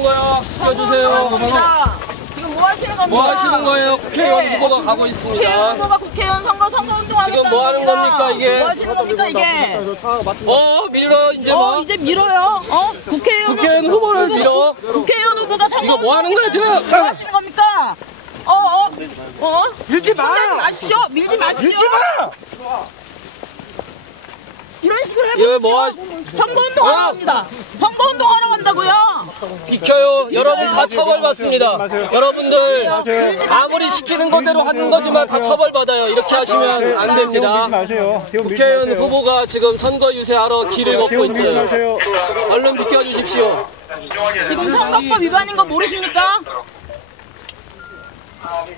하는 거야? 비켜주세요. 지금 뭐 하시는 겁니까? 뭐 하시는 거예요? 국회의원 후보가 가고 있습니다. 국회의원 후보가 국회의원 선거운동 하겠다는 지금 뭐 하는 겁니까, 이게? 뭐 하시는 겁니까, 이게? 밀어, 이제 뭐? 이제 밀어요. 국회의원 후보를 밀어. 국회의원 후보가 이거 뭐 하는 거야, 지금? 뭐 하시는 겁니까? 밀지 마! 밀지 마십시오. 밀지 마! 이런 식으로 이거 해보십시오. 뭐 선거운동 하러 갑니다. 선거운동 하러 간다고요. 비켜요. 여러분 다 처벌받습니다. 여러분들 아무리 시키는 거대로 하는 거지만 다 처벌받아요. 이렇게 하시면 안 됩니다. 국회의원 후보가 지금 선거 유세하러 길을 걷고 있어요. 얼른 비켜주십시오. 지금 선거법 위반인 거 모르십니까?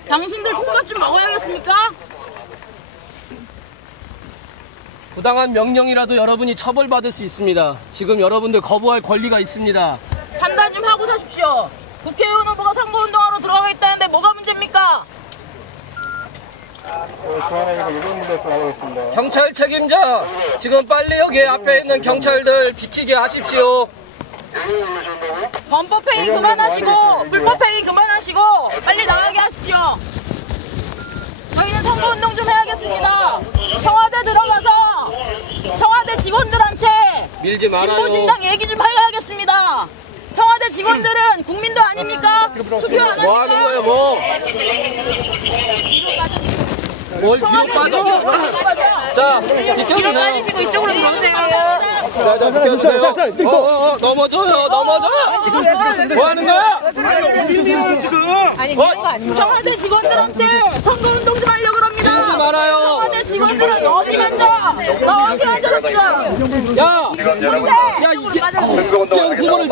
당신들 콩밥 좀 먹어야겠습니까? 부당한 명령이라도 여러분이 처벌받을 수 있습니다. 지금 여러분들 거부할 권리가 있습니다. 판단 좀 하고 사십시오. 국회의원 후보가 선거운동하러 들어가겠다는데 뭐가 문제입니까? 경찰 책임자, 지금 빨리 여기 앞에 있는 경찰들 비키게 하십시오. 범법행위 그만하시고 불법행위 그만하시고 빨리 나가게 하십시오. 저희는 선거운동 좀 해야겠습니다. 청와대 들어가서 청와대 직원들한테 밀지 말아요. 진보신당 얘기 좀 해야겠습니다. 청와대 직원들은 국민도 아닙니까? 투표 안 하니까. 뭐 하는 거예요, 뭐? 뭘 뒤로 빠져? 자, 비켜주세요. 빠지시고 이쪽으로 들어오세요. 자, 비켜주세요. 넘어져요, 넘어져. 뭐 하는 거야? 청와대 직원들한테 선거운동 좀 하려고 합니다. 밀지 말아요. 청와대 직원들은 어디 앉아? 나 어디 앉아 지금? 야, 이게 국회의원 후보를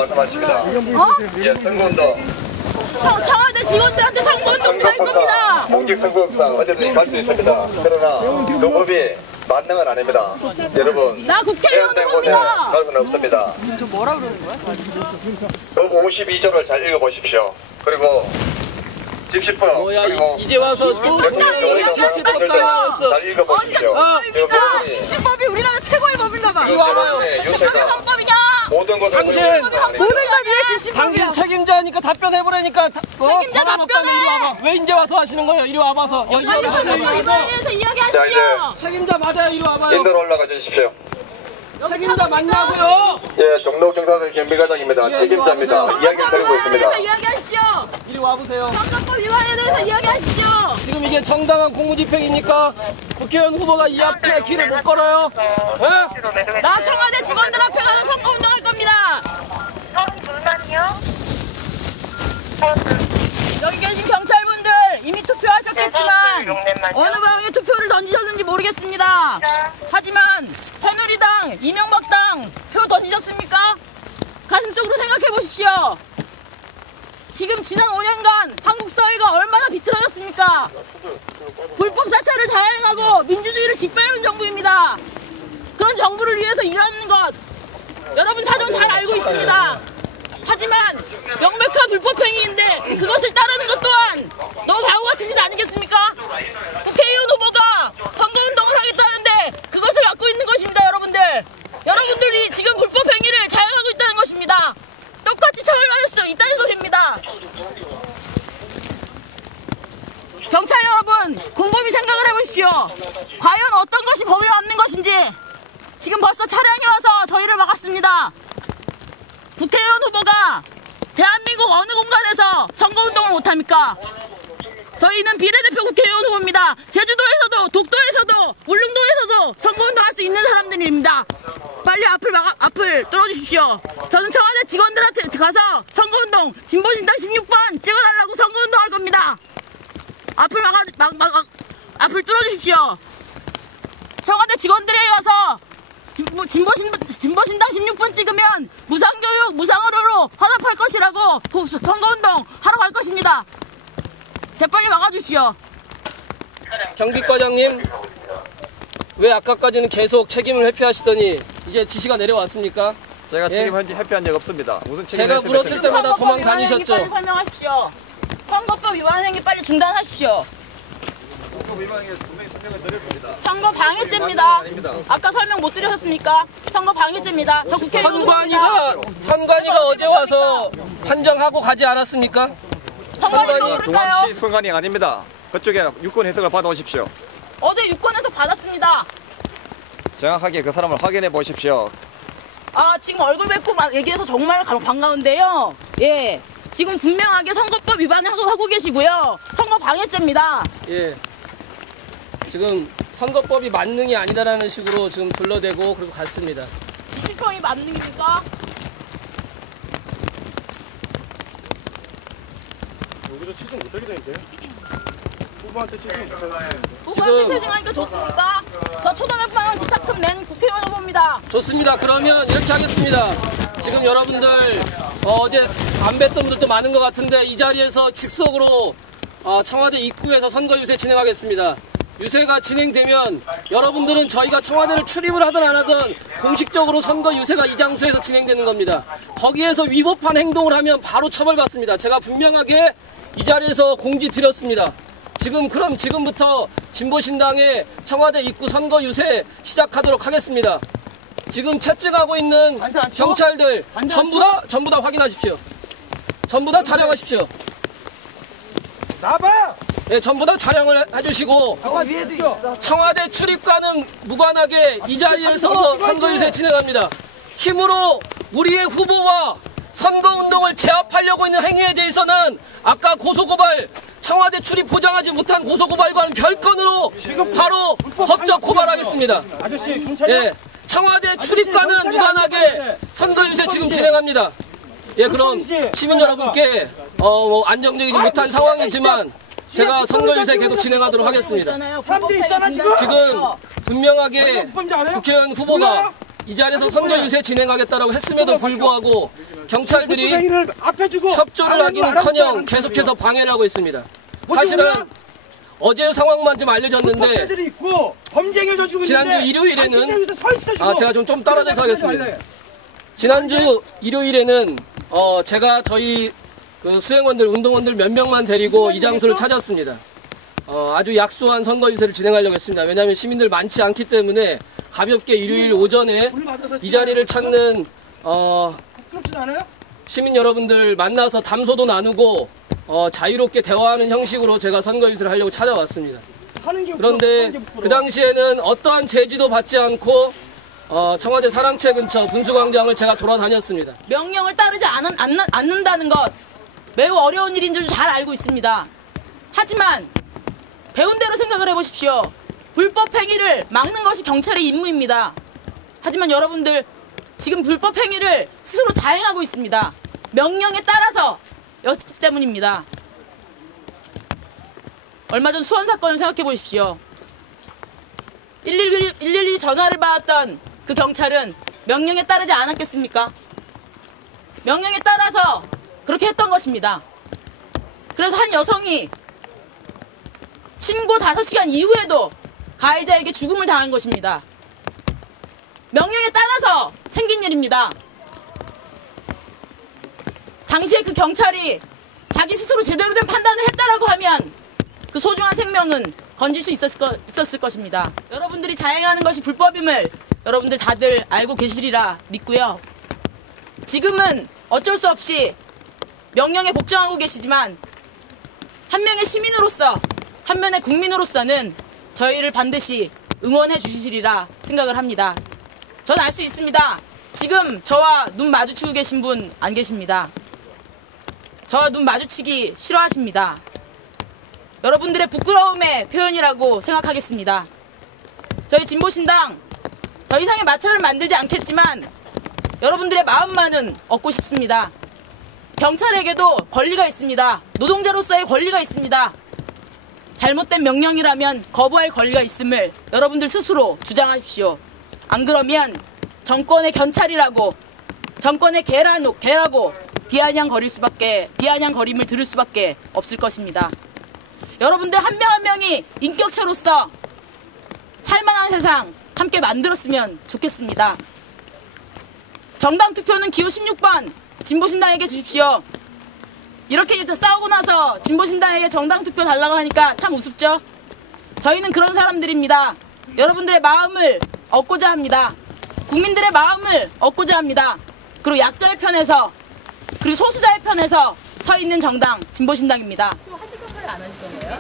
청와대 직원들한테 선거운동 좀 할 겁니다. 공직선거법상 어쨌든 갈 수 있습니다. 그러나 그 법이 만능은 아닙니다. 여러분, 나 국회의원 후보입니다. 갈 수는 없습니다. 저 뭐라 그러는 거야? 법 52조를 잘 읽어보십시오. 그리고 집시법 뭐야, 그리고 이제 와서 또 잘 읽어보십시오. 집시법이 우리나라 최고의 법인가 봐. 이리 와봐요. 요새가 헌법이냐? 모든 것을 당신 모든 건 왜 집시법이야? 당신 책임자니까 답변해보라니까. 책임자 답변해. 이리 와봐. 왜 이제 와서 하시는 거예요? 이리 와봐서. 여기 와봐서. 이거에서 자, 이야기하십시오. 이제 책임자 맞아요. 이리 와봐요. 인도로 올라가 주십시오. 책임자 맞냐고요? 예, 종로 경사선 경비과장입니다. 책임자입니다. 이야기를 드리고 있습니다. 대해서 이야기하십시오. 이리 와보세요. 선거법 위반에 대해서 이야기하십시오. 지금 이게 정당한 공무집행이니까 국회의원 후보가 이 앞에 길을 못 걸어요? 에? 나 청와대 직원들 앞에 가서 선거운동 할 겁니다. 여기 계신 경찰분들 이미 투표하셨겠지만 어느 방에 투표를 던지셨는지 모르겠습니다. 하지만 새누리당, 이명박당 표 던지셨습니까? 가슴속으로 생각해 보십시오. 지금 지난 5년간 한국 사회가 얼마나 비틀어졌습니까? 불법 사찰을 자행하고 민주주의를 짓밟은 정부입니다. 그런 정부를 위해서 일하는 것 여러분 사정 잘 알고 있습니다. 하지만 명백한 불법행위인데 그것을 따르는 것 또한 너무 바보 같은 짓 아니겠습니까? 국회의원 후보가 선거운동을 하겠다는데 그것을 막고 있는 것입니다. 여러분들이 지금 불법행위를 자행하고 있다는 것입니다. 똑같이 처벌받을 수 있다는 소리입니다. 경찰 여러분, 곰곰이 생각을 해보십시오. 과연 어떤 것이 법에 맞는 것인지. 지금 벌써 차량이 와서 저희를 막았습니다. 국회의원 후보가 대한민국 어느 공간에서 선거운동을 못합니까? 저희는 비례대표 국회의원 후보입니다. 제주도에서도 독도에서도 울릉도에서도 선거운동할 수 있는 사람들입니다. 빨리 앞을 뚫어주십시오. 저는 청와대 직원들한테 가서 선거운동 진보신당 16번 찍어달라고 선거운동할 겁니다. 앞을 뚫어주십시오. 청와대 직원들에 가서 진보신당 16번 찍으면 무상교육, 무상의료로 화답할 것이라고 선거운동 하러 갈 것입니다. 재빨리 막아주시오. 경비과장님, 왜 아까까지는 계속 책임을 회피하시더니 이제 지시가 내려왔습니까? 제가 책임 회피한 적 없습니다. 무슨 책임 제가 물었을 때마다 도망 다니셨죠? 빨리 설명하십시오. 선거법 위반 행위 빨리 중단하십시오. 선거법 위반에 분명히 선거 방해죄입니다. 아까 설명 못 드렸습니까? 선거 방해죄입니다. 저 국회의원 선관위가 어제 와서 판정하고 가지 않았습니까? 선관위 동안시 모를까요? 선관위 아닙니다. 그쪽에 유권 해석을 받아오십시오. 어제 유권 해석 받았습니다. 정확하게 그 사람을 확인해 보십시오. 아, 지금 얼굴 뵙고 얘기해서 정말 반가운데요. 예. 지금 분명하게 선거법 위반을 하고 계시고요. 선거 방해죄입니다. 예. 지금 선거법이 만능이 아니다라는 식으로 지금 둘러대고 그리고 갔습니다. 지지표이 만능입니까? 여기서 체증 못하게 되는데? 후보한테 체증 못하게 후보한테 체증하니까 좋습니까? 저 초등학생은 기사금 낸 국회의원 후보입니다. 좋습니다. 그러면 이렇게 하겠습니다. 지금 여러분들 어제 안 뵀던 분들도 많은 것 같은데 이 자리에서 즉석으로 청와대 입구에서 선거 유세 진행하겠습니다. 유세가 진행되면 여러분들은 저희가 청와대를 출입을 하든 안 하든 공식적으로 선거 유세가 이 장소에서 진행되는 겁니다. 거기에서 위법한 행동을 하면 바로 처벌받습니다. 제가 분명하게 이 자리에서 공지 드렸습니다. 그럼 지금부터 진보신당의 청와대 입구 선거 유세 시작하도록 하겠습니다. 지금 채찍하고 있는 경찰들 전부 다 확인하십시오. 전부 다 촬영하십시오. 나봐! 네, 전부 다 촬영을 해주시고 청와대 출입과는 무관하게 이 자리에서 선거유세 진행합니다. 힘으로 우리의 후보와 선거운동을 제압하려고 있는 행위에 대해서는 아까 고소고발 청와대 출입 보장하지 못한 고소고발과는 별건으로 바로 법적 고발하겠습니다. 아저씨, 경찰이요? 예, 청와대 출입과는 무관하게 선거유세 지금 진행합니다. 예, 그럼 시민 여러분께 안정적이지 못한 상황이지만 제가 선거유세 계속 진행하도록 하겠습니다. 사람들이 있잖아, 지금 분명하게 국회의원 후보가 이 자리에서 선거유세 진행하겠다라고 했음에도 불구하고 경찰들이 협조를 하기는커녕 계속해서 방해를 하고 있습니다. 사실은 어제 상황만 좀 알려졌는데 지난주 일요일에는 제가 좀 떨어져서 하겠습니다. 지난주 일요일에는 제가 저희 그 수행원들, 운동원들 몇 명만 데리고 이 장소를 찾았습니다. 아주 약소한 선거유세를 진행하려고 했습니다. 왜냐하면 시민들 많지 않기 때문에 가볍게 일요일 오전에 이 자리를 찾는 시민 여러분들 만나서 담소도 나누고 자유롭게 대화하는 형식으로 제가 선거유세를 하려고 찾아왔습니다. 그런데 그 당시에는 어떠한 제지도 받지 않고 청와대 사랑채 근처 분수광장을 제가 돌아다녔습니다. 명령을 따르지 않는다는 것 매우 어려운 일인 줄 잘 알고 있습니다. 하지만 배운 대로 생각을 해보십시오. 불법 행위를 막는 것이 경찰의 임무입니다. 하지만 여러분들 지금 불법 행위를 스스로 자행하고 있습니다. 명령에 따라서였기 때문입니다. 얼마 전 수원 사건을 생각해 보십시오. 112 전화를 받았던 그 경찰은 명령에 따르지 않았겠습니까? 명령에 따라서 그렇게 했던 것입니다. 그래서 한 여성이 신고 5시간 이후에도 가해자에게 죽음을 당한 것입니다. 명령에 따라서 생긴 일입니다. 당시에 그 경찰이 자기 스스로 제대로 된 판단을 했다라고 하면 그 소중한 생명은 건질 수 있었을 것입니다. 여러분들이 자행하는 것이 불법임을 여러분들 다들 알고 계시리라 믿고요. 지금은 어쩔 수 없이 명령에 복종하고 계시지만 한 명의 시민으로서 한 명의 국민으로서는 저희를 반드시 응원해 주시리라 생각을 합니다. 전 알 수 있습니다. 지금 저와 눈 마주치고 계신 분 안 계십니다. 저와 눈 마주치기 싫어하십니다. 여러분들의 부끄러움의 표현이라고 생각하겠습니다. 저희 진보신당 더 이상의 마찰을 만들지 않겠지만 여러분들의 마음만은 얻고 싶습니다. 경찰에게도 권리가 있습니다. 노동자로서의 권리가 있습니다. 잘못된 명령이라면 거부할 권리가 있음을 여러분들 스스로 주장하십시오. 안 그러면 정권의 견찰이라고 정권의 개라고 비아냥거림을 들을 수밖에 없을 것입니다. 여러분들 한 명 한 명이 인격체로서 살만한 세상 함께 만들었으면 좋겠습니다. 정당 투표는 기호 16번 진보신당에게 주십시오. 이렇게 싸우고 나서 진보신당에게 정당 투표 달라고 하니까 참 우습죠? 저희는 그런 사람들입니다. 여러분들의 마음을 얻고자 합니다. 국민들의 마음을 얻고자 합니다. 그리고 약자의 편에서, 그리고 소수자의 편에서 서 있는 정당 진보신당입니다. 또 하실 건가요? 안 하실 건가요?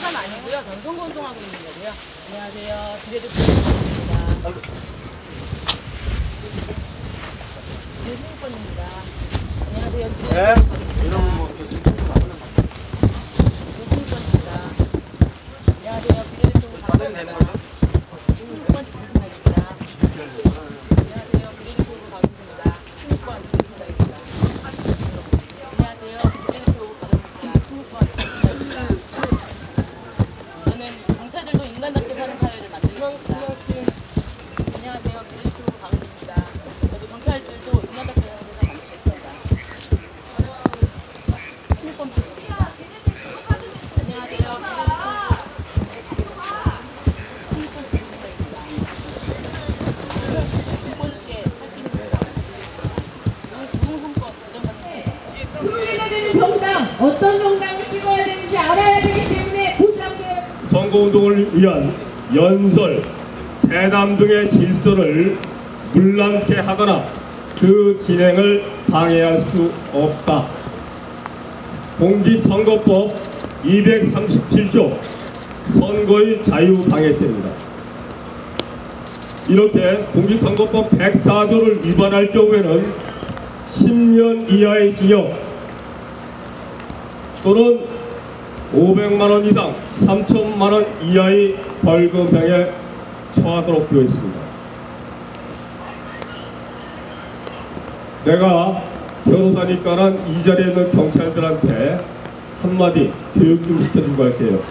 사람 아니고요. 전 선거운동하고 있는 거고요. 안녕하세요. 그래도 진보신당입니다. 유승권입니다. 안녕하세요. 네. 이런 뭐 안녕하세요. 비례대표 받으면 되는 거죠? 16번 진보신당입니다. 안녕하세요. 비례대표 박은수입니다. 16번 진보신당입니다. 안녕하세요. 비례대표 박은수입니다. 16번 진보신당입니다. 저는 경찰들도 인간답게 사는 사회를 만들겠습니다. 안녕하세요. 비례대표 박은수입니다. 저도 경찰들도 인간답게 사는 세상 만들겠습니다. 16번 진보신당. 안녕하세요. 어떤 정당을 찍어야 되는지 알아야 되기 때문에 보장돼요. 선거운동을 위한 연설, 대담 등의 질서를 문란케 하거나 그 진행을 방해할 수 없다. 공직선거법 237조 선거의 자유방해죄입니다. 이렇게 공직선거법 104조를 위반할 경우에는 10년 이하의 징역 또는 500만원 이상 3천만원 이하의 벌금형에 처하도록 되어 있습니다. 내가 변호사니까는 이 자리에 있는 경찰들한테 한마디 교육 좀 시켜주고 할게요.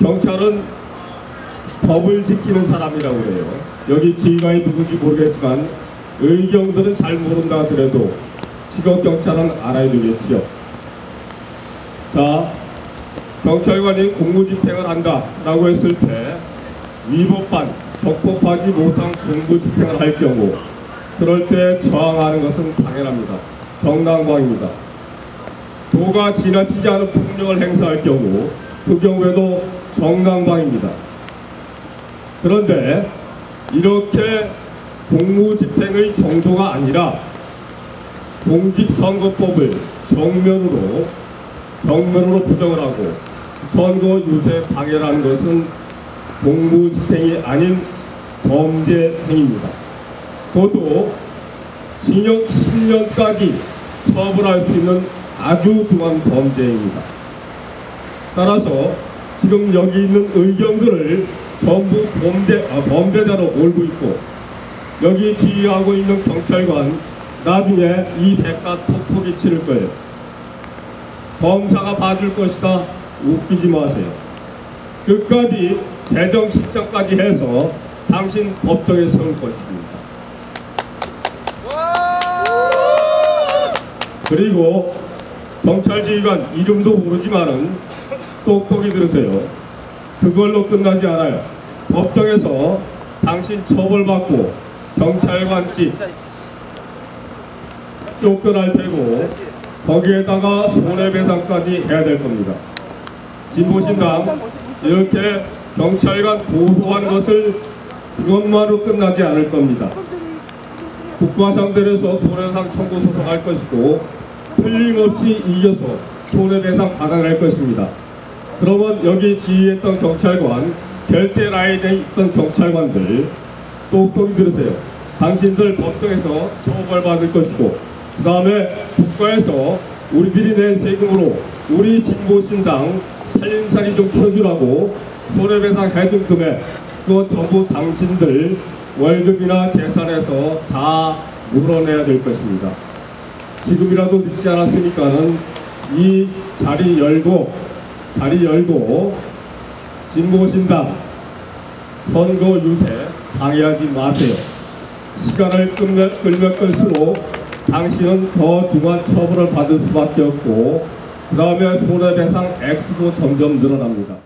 경찰은 법을 지키는 사람이라고 그래요. 여기 지휘관이 누군지 모르겠지만 의경들은 잘 모른다 하더라도 직업경찰은 알아야 되겠죠. 자, 경찰관이 공무집행을 한다라고 했을 때 위법한, 적법하지 못한 공무집행을 할 경우 그럴 때 저항하는 것은 당연합니다. 정당방위입니다. 도가 지나치지 않은 폭력을 행사할 경우 그 경우에도 정당방위입니다. 그런데 이렇게 공무집행의 정도가 아니라 공직선거법을 정면으로 부정을 하고 선거 유세 방해라는 것은 공무집행이 아닌 범죄 행위입니다. 그것도 징역 10년까지 처벌할 수 있는 아주 중한 범죄 행위입니다. 따라서 지금 여기 있는 의경들을 전부 범죄자로 몰고 있고 여기 지휘하고 있는 경찰관 나중에 이 대가 톡톡이 치를 거예요. 검사가 봐줄 것이다. 웃기지 마세요. 끝까지 재정 신청까지 해서 당신 법정에 설 것입니다. 그리고 경찰 지휘관 이름도 모르지만은 똑똑히 들으세요. 그걸로 끝나지 않아요. 법정에서 당신 처벌받고 경찰관직 쫓겨날 테고 거기에다가 손해배상까지 해야 될 겁니다. 진보신당 이렇게 경찰관 고소한 것을 그것만으로 끝나지 않을 겁니다. 국가상대에서 손해배상 청구 소송할 것이고 틀림없이 이겨서 손해배상 받아낼 것입니다. 그러면 여기 지휘했던 경찰관, 결대 라인에 있던 경찰관들 똑똑히 들으세요. 당신들 법정에서 처벌받을 것이고 그 다음에 국가에서 우리들이 낸 세금으로 우리 진보신당 살림살이 좀 켜주라고 손해배상 해준 금액 그거 전부 당신들 월급이나 재산에서 다 물어내야 될 것입니다. 지금이라도 늦지 않았으니까는 이 자리 열고 진보신당 선거 유세 방해하지 마세요. 시간을 끌면 끌수록 당신은 더 중한 처벌을 받을 수밖에 없고 그 다음에 손해배상 액수도 점점 늘어납니다.